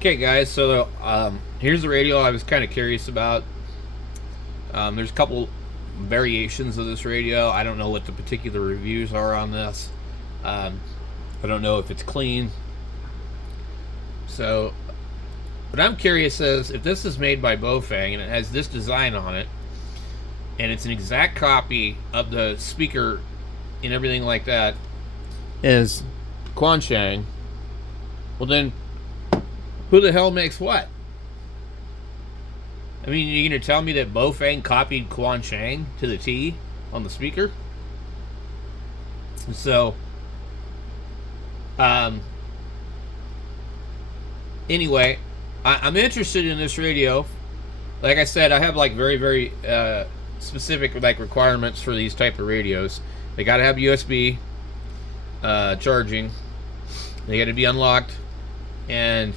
Okay, guys. So here's the radio I was kind of curious about. There's a couple variations of this radio. I don't know what the particular reviews are on this. Um, I don't know if it's clean. So what I'm curious is if this is made by baofeng and it has this design on it, and it's an exact copy of the speaker and everything like that, is Quanshang. Well, then who the hell makes what? I mean, you're going to tell me that baofeng copied Quanshang to the T on the speaker? So, um, anyway, I'm interested in this radio. Like I said, I have like very specific like requirements for these type of radios. They got to have USB charging. They got to be unlocked, and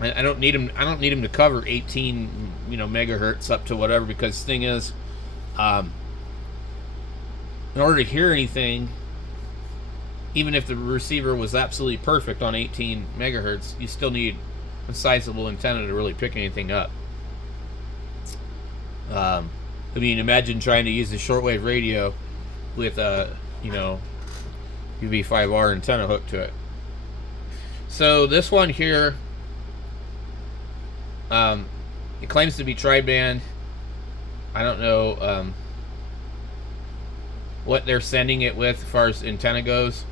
I don't need them. I don't need them to cover 18, megahertz up to whatever. Because the thing is, in order to hear anything, even if the receiver was absolutely perfect on 18 megahertz, you still need a sizable antenna to really pick anything up. I mean, imagine trying to use a shortwave radio with a, UV5R antenna hooked to it. So this one here, it claims to be tri-band. I don't know what they're sending it with as far as antenna goes.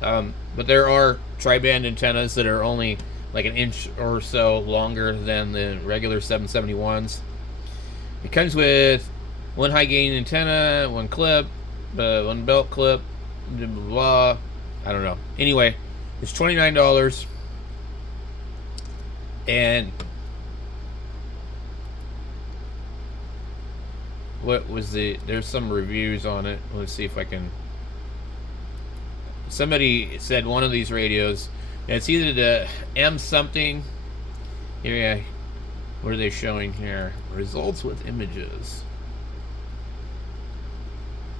But there are tri-band antennas that are only like an inch or so longer than the regular 771s. It comes with one high gain antenna, one clip, one belt clip, blah, blah, blah. I don't know. Anyway, it's $29. And what was there's some reviews on it. Let's see if I can. Somebody said one of these radios, it's either the M something. Here, what are they showing here? Results with images.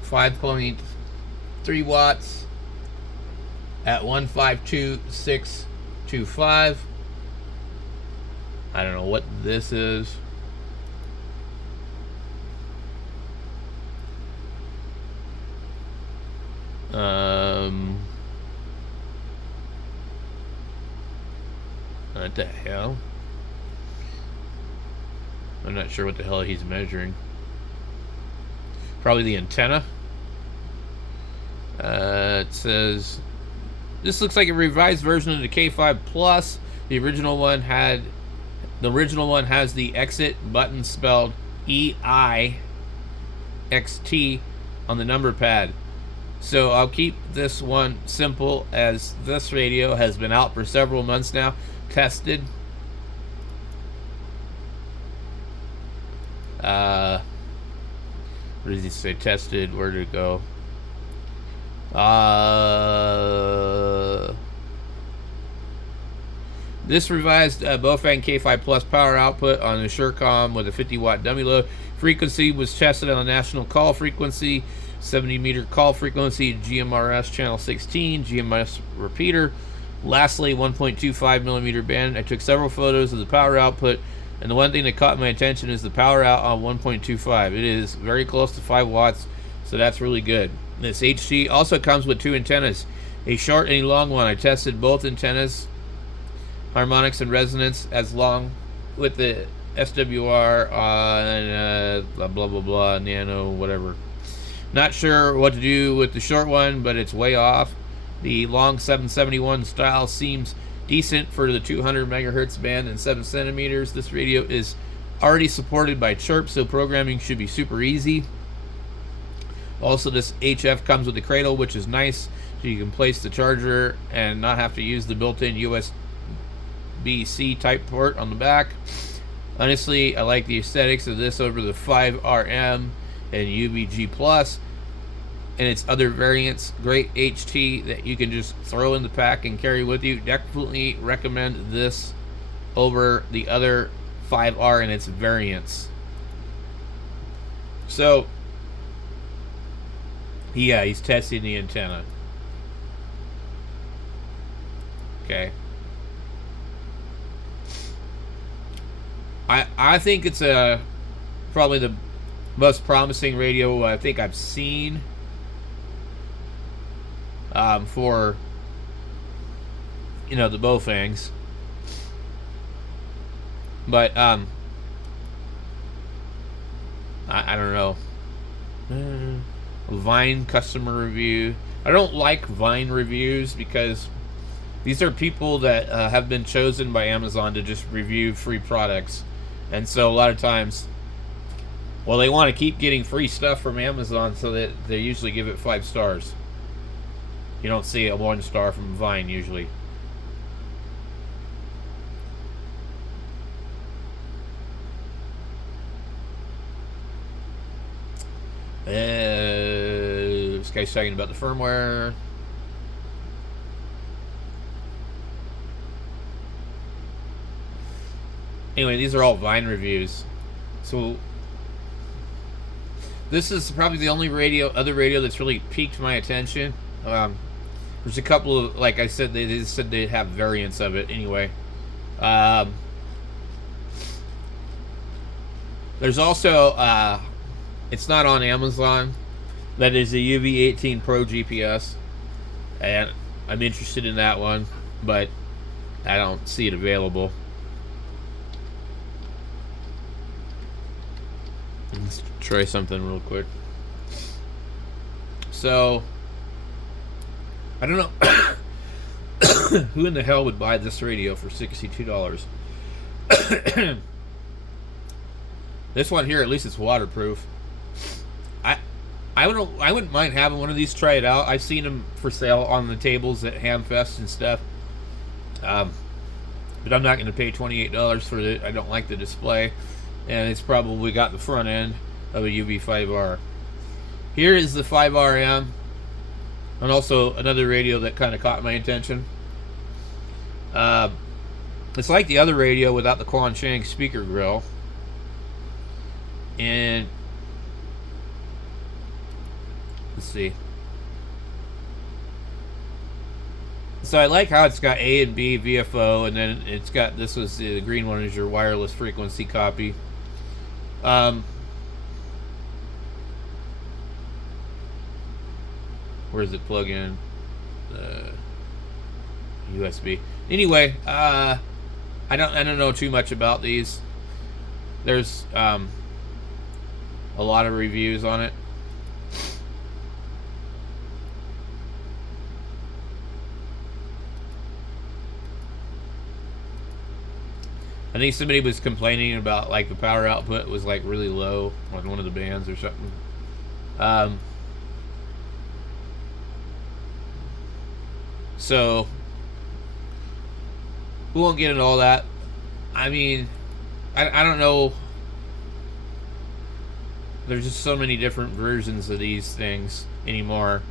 5.3 watts at 152625. I don't know what this is. What the hell? I'm not sure what the hell he's measuring. Probably the antenna. It says this looks like a revised version of the K5 Plus. The original one has the exit button spelled EIXT on the number pad. So I'll keep this one simple, as this radio has been out for several months now, tested. What does he say? Tested. Where did it go? This revised baofeng K5 Plus power output on the Surecom with a 50-watt dummy load. Frequency was tested on the national call frequency, 70-meter call frequency, GMRS channel 16, GMS repeater. Lastly, 1.25 millimeter band. I took several photos of the power output, and the one thing that caught my attention is the power out on 1.25. It is very close to 5 watts, so that's really good. This HT also comes with two antennas, a short and a long one. I tested both antennas, harmonics and resonance, as long with the SWR on blah blah blah nano whatever. Not sure what to do with the short one, but it's way off. The long 771 style seems decent for the 200 megahertz band and 7 centimeters. This radio is already supported by Chirp, so programming should be super easy. Also, this HF comes with the cradle, which is nice, so you can place the charger and not have to use the built-in USB-C type port on the back. Honestly, I like the aesthetics of this over the 5RM and UVG Plus and its other variants. Great HT that you can just throw in the pack and carry with you. Definitely recommend this over the other 5R and its variants. So yeah, he's testing the antenna. Okay. I think it's probably the most promising radio I think I've seen for the baofengs. But I don't know. Vine customer review. I don't like Vine reviews because these are people that have been chosen by Amazon to just review free products. And so a lot of times, well, they want to keep getting free stuff from Amazon, so that they usually give it 5 stars. You don't see a 1 star from Vine usually. This guy's talking about the firmware. Anyway, these are all Vine reviews. So this is probably the only other radio that's really piqued my attention. There's a couple of, like I said, they said they have variants of it anyway. There's also, it's not on Amazon, that is a UV18 Pro GPS, and I'm interested in that one, but I don't see it available. Let's try something real quick. So, I don't know who in the hell would buy this radio for $62. This one here, at least it's waterproof. I wouldn't mind having one of these. Try it out. I've seen them for sale on the tables at Hamfest and stuff. But I'm not going to pay $28 for it. I don't like the display, and it's probably got the front end of a UV5R. Here is the 5RM, and also another radio that kind of caught my attention. It's like the other radio without the Quan Chang speaker grill, and let's see. So I like how it's got A and B VFO, and then it's got, this was the green one is your wireless frequency copy. Where does it plug in? USB. Anyway, I don't know too much about these. There's a lot of reviews on it. I think somebody was complaining about like the power output was like really low on one of the bands or something. So we won't get into all that. I mean, I don't know. There's just so many different versions of these things anymore.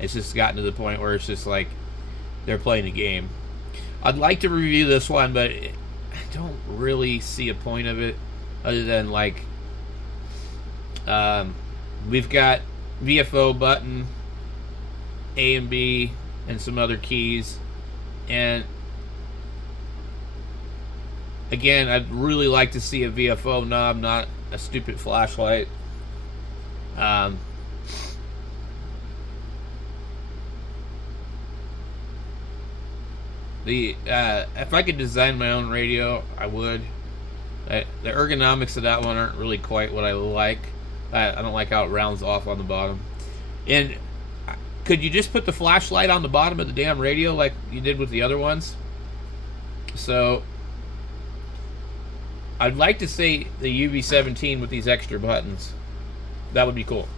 It's just gotten to the point where it's just like they're playing a game. I'd like to review this one, but I don't really see a point of it other than like we've got VFO button, A and B, and some other keys. And again, I'd really like to see a VFO knob, not a stupid flashlight. If I could design my own radio, I would. The ergonomics of that one aren't really quite what I like. I don't like how it rounds off on the bottom. And could you just put the flashlight on the bottom of the damn radio like you did with the other ones? So I'd like to see the UV17 with these extra buttons. That would be cool.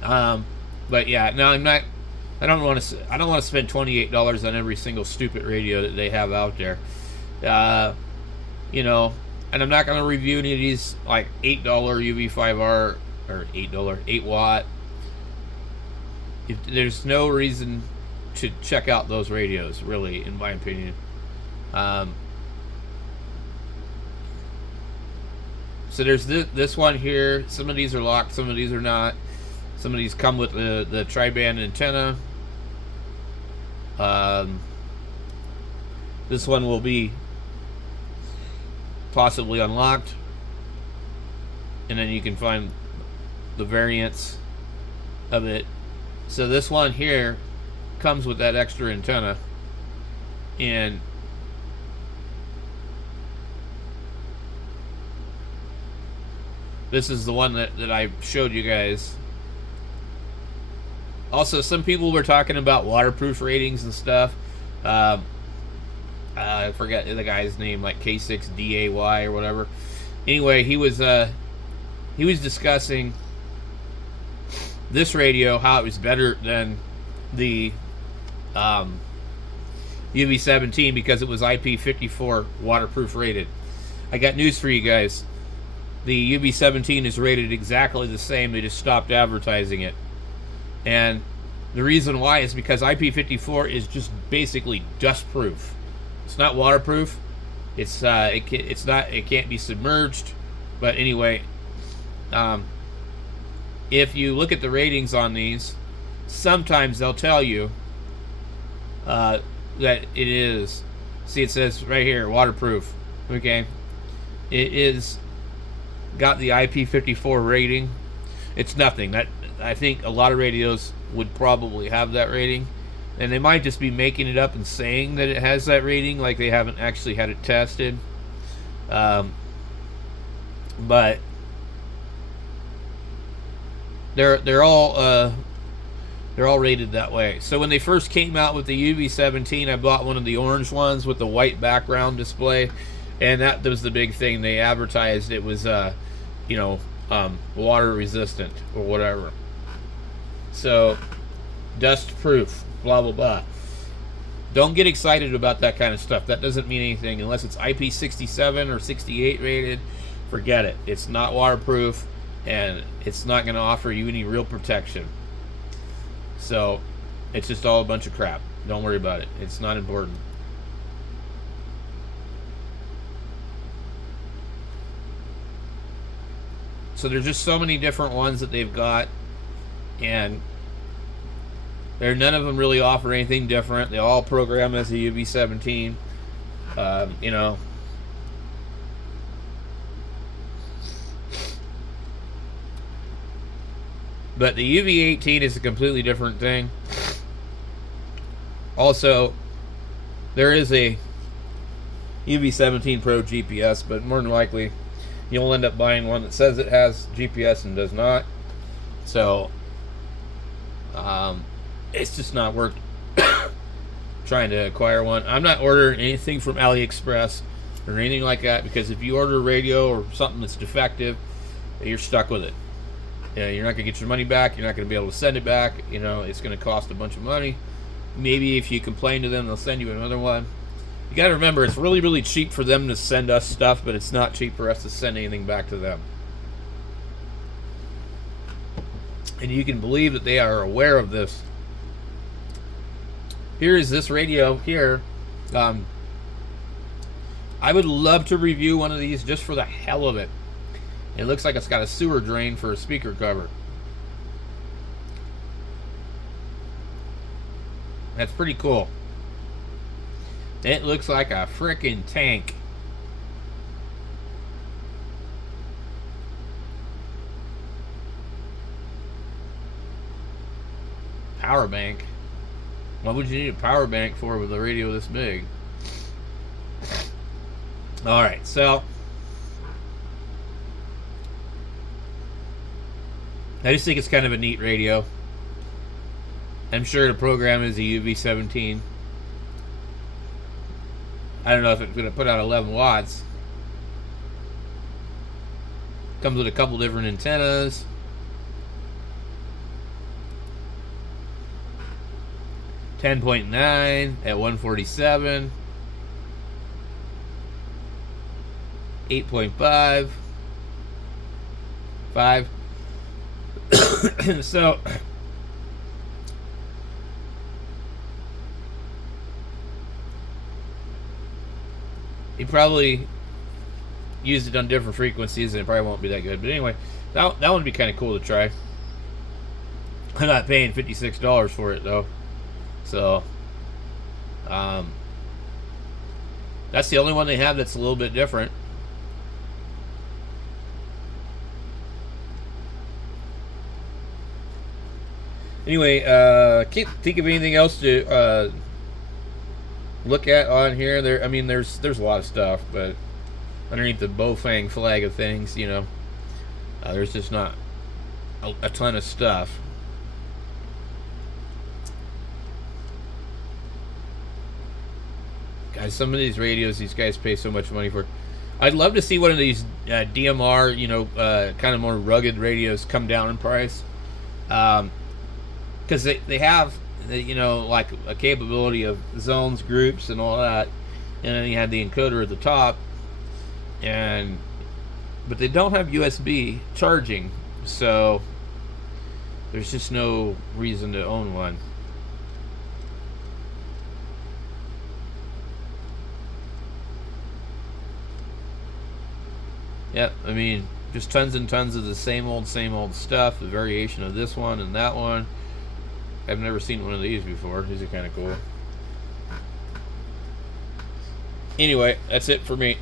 But yeah, no, I'm not. I don't want to spend $28 on every single stupid radio that they have out there. You know, and I'm not going to review any of these like $8 UV5R or $8 8-watt. There's no reason to check out those radios, really, in my opinion. So there's this one here. Some of these are locked, some of these are not. Some of these come with the tri-band antenna. This one will be possibly unlocked, and then you can find the variants of it. So this one here comes with that extra antenna, and this is the one that I showed you guys. Also, some people were talking about waterproof ratings and stuff. I forget the guy's name, like K6DAY or whatever. Anyway, he was discussing this radio, how it was better than the UV17 because it was IP54 waterproof rated. I got news for you guys. The UV17 is rated exactly the same. They just stopped advertising it. And the reason why is because IP54 is just basically dustproof. It's not waterproof. It can't be submerged. But anyway, if you look at the ratings on these, sometimes they'll tell you that it is. See, it says right here, waterproof. Okay, it is got the IP54 rating. It's nothing. That I think a lot of radios would probably have that rating, and they might just be making it up and saying that it has that rating, like they haven't actually had it tested. But they're all rated that way. So when they first came out with the UV17, I bought one of the orange ones with the white background display, and that was the big thing. They advertised it was water resistant or whatever. So dust proof, blah blah blah. Don't get excited about that kind of stuff. That doesn't mean anything unless it's IP67 or 68 rated. Forget it. It's not waterproof, and it's not going to offer you any real protection. So it's just all a bunch of crap. Don't worry about it. It's not important. So there's just so many different ones that they've got, and none of them really offer anything different. They all program as a UV17. But the UV18 is a completely different thing. Also, there is a UV17 Pro GPS, but more than likely you'll end up buying one that says it has GPS and does not. So it's just not worth trying to acquire one. I'm not ordering anything from AliExpress or anything like that, because if you order a radio or something that's defective, you're stuck with it. You're not going to get your money back. You're not going to be able to send it back. It's going to cost a bunch of money. Maybe if you complain to them, they'll send you another one. You got to remember, it's really, really cheap for them to send us stuff, but it's not cheap for us to send anything back to them. And you can believe that they are aware of this. Here is this radio here. I would love to review one of these just for the hell of it. It looks like it's got a sewer drain for a speaker cover. That's pretty cool. It looks like a frickin' tank. Power bank. What would you need a power bank for with a radio this big? Alright, so I just think it's kind of a neat radio. I'm sure the program is a UV17. I don't know if it's going to put out 11 watts. Comes with a couple different antennas. .9 at 147. 8.5. 5. So he probably used it on different frequencies, and it probably won't be that good. But anyway, that one would be kind of cool to try. I'm not paying $56 for it though, so that's the only one they have that's a little bit different. Anyway, can't think of anything else to look at on here. I mean, there's a lot of stuff, but underneath the baofeng flag of things, there's just not a ton of stuff. Guys, some of these radios these guys pay so much money for. I'd love to see one of these DMR, kind of more rugged radios come down in price. Because they have, like a capability of zones, groups, and all that. And then you have the encoder at the top. But they don't have USB charging. So there's just no reason to own one. Yeah, I mean, just tons and tons of the same old stuff. The variation of this one and that one. I've never seen one of these before. These are kind of cool. Anyway, that's it for me.